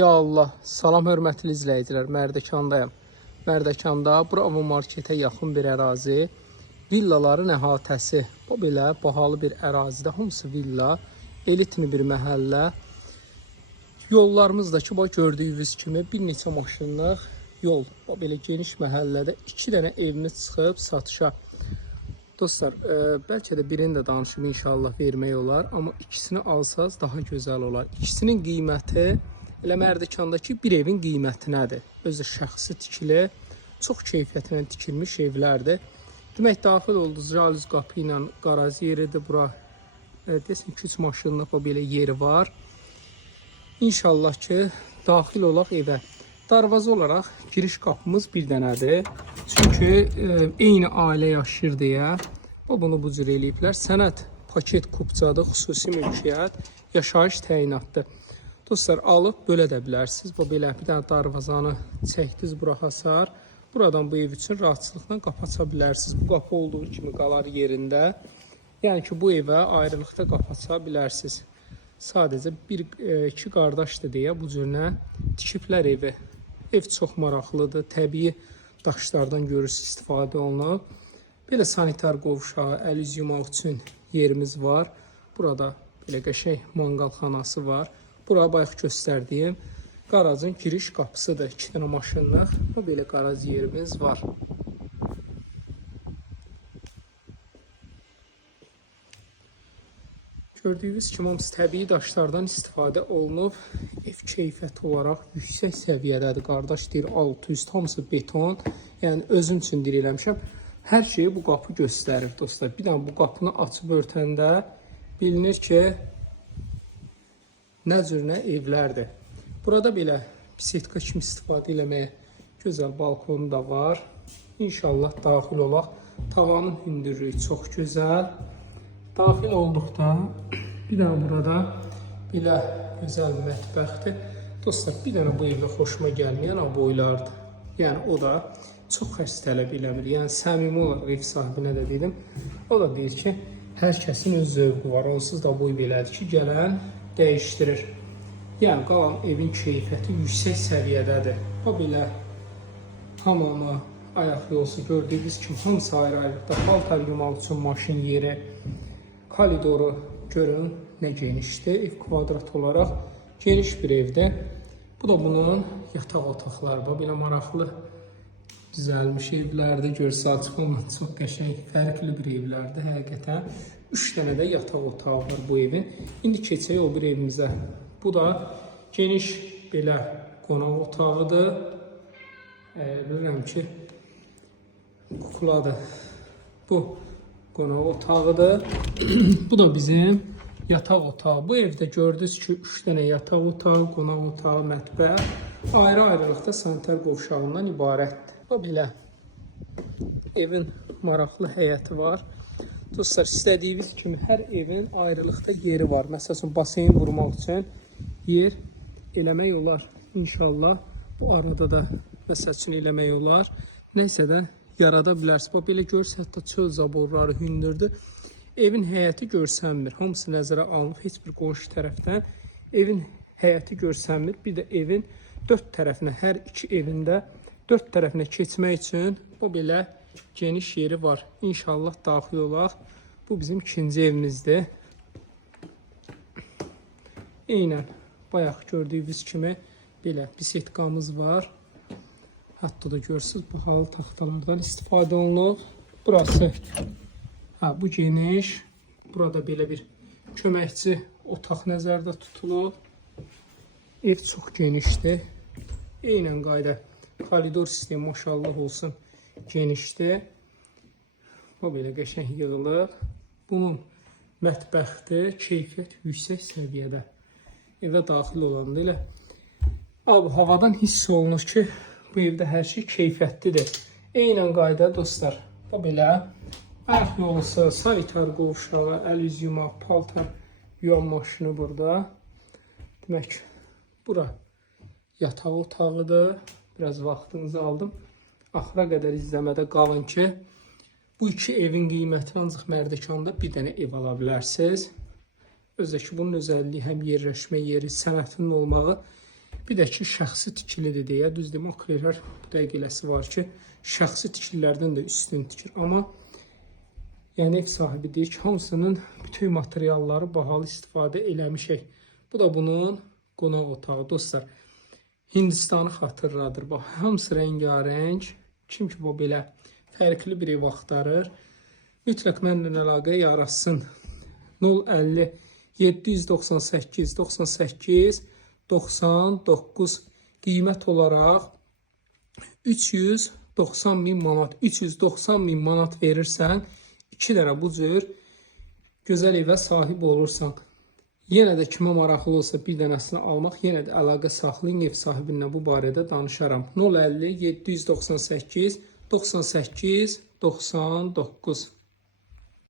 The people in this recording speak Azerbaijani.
Ya Allah, salam hörmətli izləyicilər, Mərdəkandayam. Mərdəkanda Bravo marketə yaxın bir ərazi, villaların əhatəsi, bu belə bahalı bir ərazidə, hamısı villa, elitli bir məhəllə. Yollarımızdakı bax gördüyünüz kimi bir neçə maşınlıq yol, bu belə geniş məhəllədə 2 dənə evimiz çıxıb satışa. Dostlar, bəlkə də birini də danışıb inşallah vermək olar, amma ikisini alsaz daha gözəl olar. İkisinin qiyməti elə Mərdəkandakı bir evin qiymətinədir. Özü şəxsi tikili, çox keyfiyyətlə tikilmiş evlərdir. Demək, daxil oldu, jalüz qapı ilə qaraj yeridir bura. Desin ki, 3 maşınlıq o belə yeri var. İnşallah ki, daxil olaq evə. Darvaza olaraq giriş qapımız bir dənədir. Çünki eyni ailə yaşayır deyə bunu bu cür eləyiblər. Sənəd paket kupçadır, xüsusi mülkiyyət, yaşayış təyinatdır. Dostlar, alıb bölə də bilərsiniz. Bu belə bir dənə darvazanı çəkdiniz bura hasar. Buradan bu ev üçün rahatçılıqla qapı aça bilərsiniz. Bu qapı olduğu kimi qalar yerində. Yəni ki, bu evə ayrılıqda qapı aça bilərsiniz. Sadəcə iki qardaşdır deyə bu cürünə tikiblər evi. Ev çox maraqlıdır. Təbii daşlardan görürsünüz, istifadə olunub. Belə sanitar qovşağı, əl üz yumaq üçün yerimiz var. Burada belə qəşəng manqalxanası var. Bura bayaq göstərdiyim qarajın giriş qapısıdır. 2 dənə maşınlıq bu belə qaraj yerimiz var. Gördüyünüz kimi hamısı təbii daşlardan istifadə olunub. Ev keyfiyyəti olaraq yüksək səviyyədədir. Qardaş deyir, altı üst hamısı beton. Yəni özüm üçün deyirləmişəm. Hər şeyi bu qapı göstərir dostlar. Bir dənə bu qapını açıb örtəndə bilinir ki, nə cürünə evlərdir. Burada belə bisetka kimi istifadə eləməyə gözəl balkonu da var. İnşallah daxil olaq. Tavanın hündürlüyü çox gözəl. Daxil olduqda bir dənə burada belə gözəl mətbəxdir. Dostlar, bir dənə bu evdə xoşuma gəlməyən boylardır. Yəni o da çox xərc tələb eləmir. Yəni səmimi olaraq ev sahibinə də dedim. O da deyir ki, hər kəsin öz zövqü var. Onsuz da boy belədir ki, gələn dəyişdirir. Yəni qalan evin keyfiyyəti yüksək səviyyədədir. Bu belə tamamı ayaq yolsu gördüyünüz kimi hamısı ayrı-ayrıqda. Paltar yumaq üçün maşın yeri, koridoru görün nə genişdir. Ev kvadrat olaraq geniş bir evdir. Bu da bunun yataq otaqları. Belə maraqlı düzəlmiş evlərdir. Görsəl çıxılmaz, çox qəşəng, fərqli bir evlərdir həqiqətən. 3 dənə də yataq otağı var bu evin. İndi keçək o bir evimizə. Bu da geniş belə qonaq otağıdır. Bilirəm ki, kukladır. Bu qonaq otağıdır. Bu da bizim yataq otağı. Bu evdə gördünüz ki, 3 dənə yataq otağı, qonaq otağı, mətbəx ayrı-ayrılıqda sanitar qovşağından ibarətdir. Bu belə evin maraqlı həyəti var. Dostlar, istədiyiniz kimi hər evin ayrılıqda yeri var. Məsəl üçün, baseyn vurmaq üçün yer eləmək olar. İnşallah bu arada da məsəl üçün eləmək olar. Nəysə də yarada bilərsiniz. Bax, belə görsə, hətta çöl zaborları hündürdür. Evin həyəti görsənmir. Hamısı nəzərə alınıb, heç bir qonşu tərəfdən. Evin həyəti görsənmir. Bir də evin 4 tərəfinə, hər iki evində 4 tərəfinə keçmək üçün bu belə geniş yeri var. İnşallah daxil olaq. Bu bizim ikinci evimizdir. Eynən bayaq gördüyünüz kimi belə bisetkamız var. Hətta da görürsünüz, bahalı taxtalardan istifadə olunub. Burası bu geniş. Burada belə bir köməkçi otaq nəzərdə tutulub. Ev çox genişdir. Eynən qayda koridor sistemi maşallah olsun genişdir. Bu belə qəşəng yığılır. Bunun mətbəxdir, keyfiyyət yüksək səviyyədə. Evə daxil olanda elə havadan hiss olunur ki, bu evdə hər şey keyfiyyətlidir. Eynən qayda dostlar, bu belə ayaq yolusu, sanitar qovşağı, əl üz yumaq, paltar yuyan maşını burada. Demək, bura yataq otağıdır. Biraz vaxtınızı aldım. Axıra qədər izləmədə qalın ki, bu iki evin qiymətini ancaq Mərdəkanda bir dənə ev ala bilərsiniz. Özdə ki, bunun özəlliyi həm yerləşmə yeri, sənətinin olmağı Bir də ki, şəxsi tikilidir deyə, düzdür, maklerlər bu dəqiqə eləsi var ki, şəxsi tikililərdən də üstün tikir. Amma yəni ev sahibi deyir ki, hamısının bütün materialları bahalı istifadə eləmişək. Bu da bunun qonaq otağı, dostlar. Hindistanı xatırladır. Bax, hamısı rəngarəng. Kim ki, bu belə fərqli bir ev axtarır, mütləq mənlə əlaqə yaratsin. 050 798 98 99 qiymət olaraq 390.000 manat. 390.000 manat verirsən, 2 dənə bu cür gözəl evə sahib olursan. Yenə də kimə maraqlı olsa bir dənəsini almaq, yenə də əlaqə saxlayın, ev sahibinlə bu barədə danışaram. 050 798 98 99